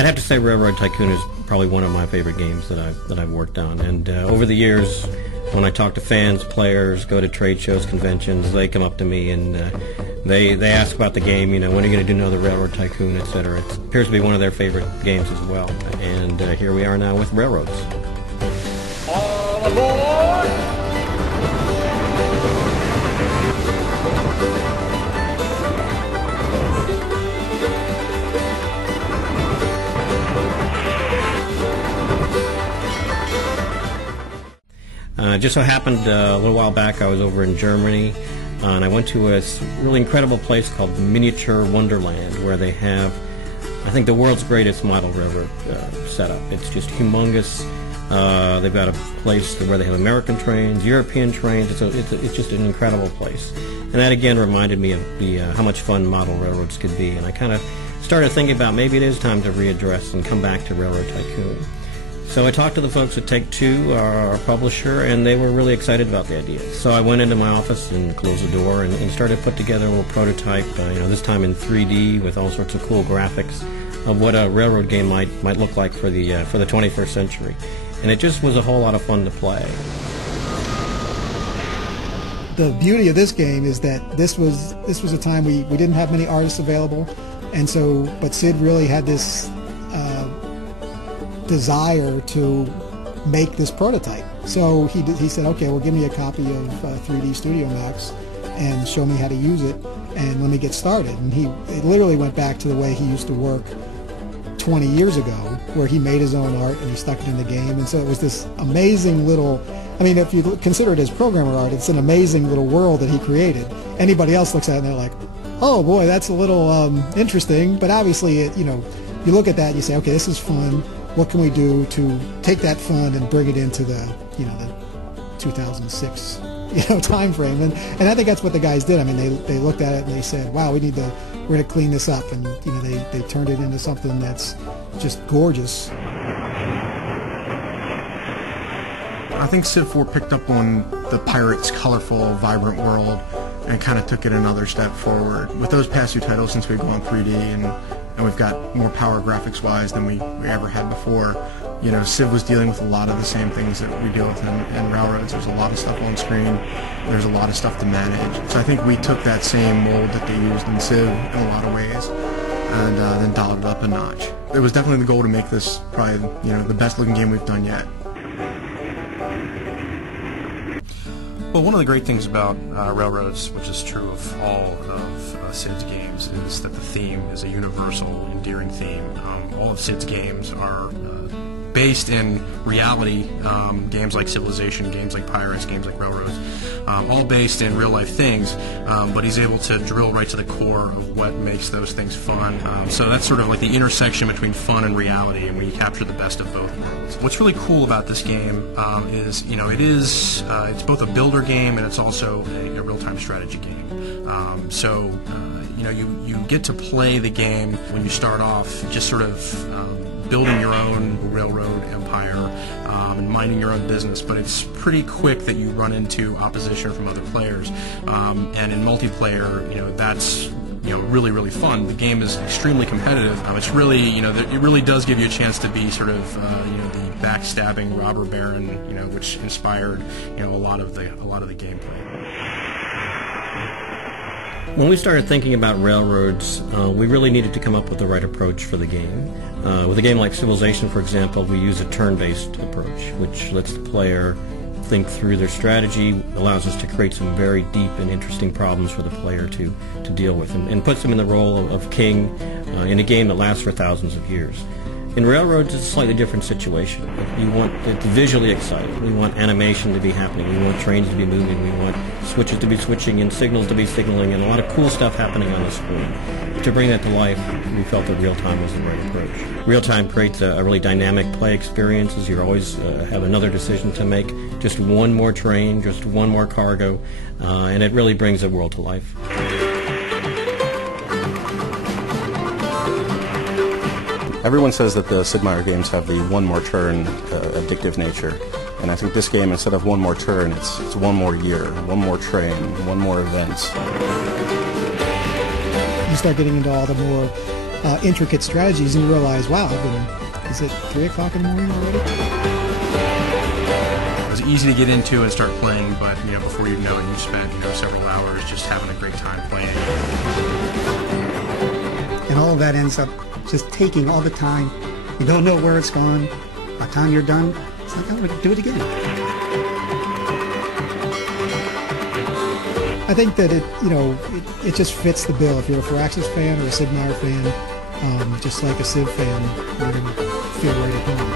I'd have to say Railroad Tycoon is probably one of my favorite games that I've worked on. And over the years, when I talk to fans, players, go to trade shows, conventions, they come up to me and they ask about the game. When are you going to do another Railroad Tycoon, etc. It appears to be one of their favorite games as well. And here we are now with Railroads. All aboard! Just so happened a little while back I was over in Germany and I went to a really incredible place called Miniature Wonderland, where they have, I think, the world's greatest model railroad setup. It's just humongous. They've got a place where they have American trains, European trains. It's just an incredible place. And that again reminded me of how much fun model railroads could be. And I kind of started thinking about maybe it is time to readdress and come back to Railroad Tycoon. So I talked to the folks at Take-Two, our publisher, and they were really excited about the idea. So I went into my office and closed the door and started to put together a little prototype, this time in 3D with all sorts of cool graphics of what a railroad game might look like for the 21st century. And it just was a whole lot of fun to play. The beauty of this game is that this was a time we didn't have many artists available, and so but Sid really had this desire to make this prototype. So he said, okay, well, give me a copy of 3D Studio Max and show me how to use it and let me get started. And it literally went back to the way he used to work 20 years ago, where he made his own art and he stuck it in the game. And so it was this amazing little, if you consider it as programmer art, it's an amazing little world that he created. Anybody else looks at it and they're like, oh boy, that's a little interesting. But obviously, you look at that and you say, okay, this is fun. What can we do to take that fun and bring it into the 2006 time frame? And I think that's what the guys did. They looked at it and they said, wow, we're going to clean this up, and they turned it into something that's just gorgeous. I think Civ 4 picked up on the Pirates' colorful, vibrant world and kind of took it another step forward. With those past two titles, since we've gone 3D and we've got more power graphics-wise than we ever had before, Civ was dealing with a lot of the same things that we deal with in Railroads. There's a lot of stuff on screen. There's a lot of stuff to manage. So I think we took that same mold that they used in Civ in a lot of ways and then dialed it up a notch. It was definitely the goal to make this probably the best-looking game we've done yet. Well, one of the great things about Railroads, which is true of all of Sid's games, is that the theme is a universal, endearing theme. All of Sid's games are based in reality, games like Civilization, games like Pirates, games like Railroads, all based in real-life things, but he's able to drill right to the core of what makes those things fun. So that's sort of like the intersection between fun and reality, and we capture the best of both worlds. What's really cool about this game is, it's both a builder game and it's also a real-time strategy game. You get to play the game when you start off just sort of building your own railroad empire and minding your own business, but it's pretty quick that you run into opposition from other players, and in multiplayer, that's really, really fun. The game is extremely competitive. It's really, it really does give you a chance to be sort of, the backstabbing robber baron, which inspired, a lot of the gameplay. When we started thinking about Railroads, we really needed to come up with the right approach for the game. With a game like Civilization, for example, we use a turn-based approach, which lets the player think through their strategy, allows us to create some very deep and interesting problems for the player to deal with, and puts them in the role of king in a game that lasts for thousands of years. In Railroads, it's a slightly different situation. We want it visually exciting. We want animation to be happening. We want trains to be moving. We want switches to be switching and signals to be signaling, and a lot of cool stuff happening on the screen. To bring that to life, we felt that real-time was the right approach. Real-time creates a really dynamic play experience, as you always have another decision to make, just one more train, just one more cargo, and it really brings the world to life. Everyone says that the Sid Meier games have the one more turn addictive nature, and I think this game, instead of one more turn, it's one more year, one more train, one more event. You start getting into all the more intricate strategies, and you realize, wow, is it 3 o'clock in the morning already? It was easy to get into and start playing, but before you know it, you've spent several hours just having a great time playing. And all of that ends up just taking all the time. You don't know where it's gone. By the time you're done, it's like, I'm going to do it again. I think that it just fits the bill. If you're a Firaxis fan or a Sid Meier fan, just like a Civ fan, you're going to feel right at home.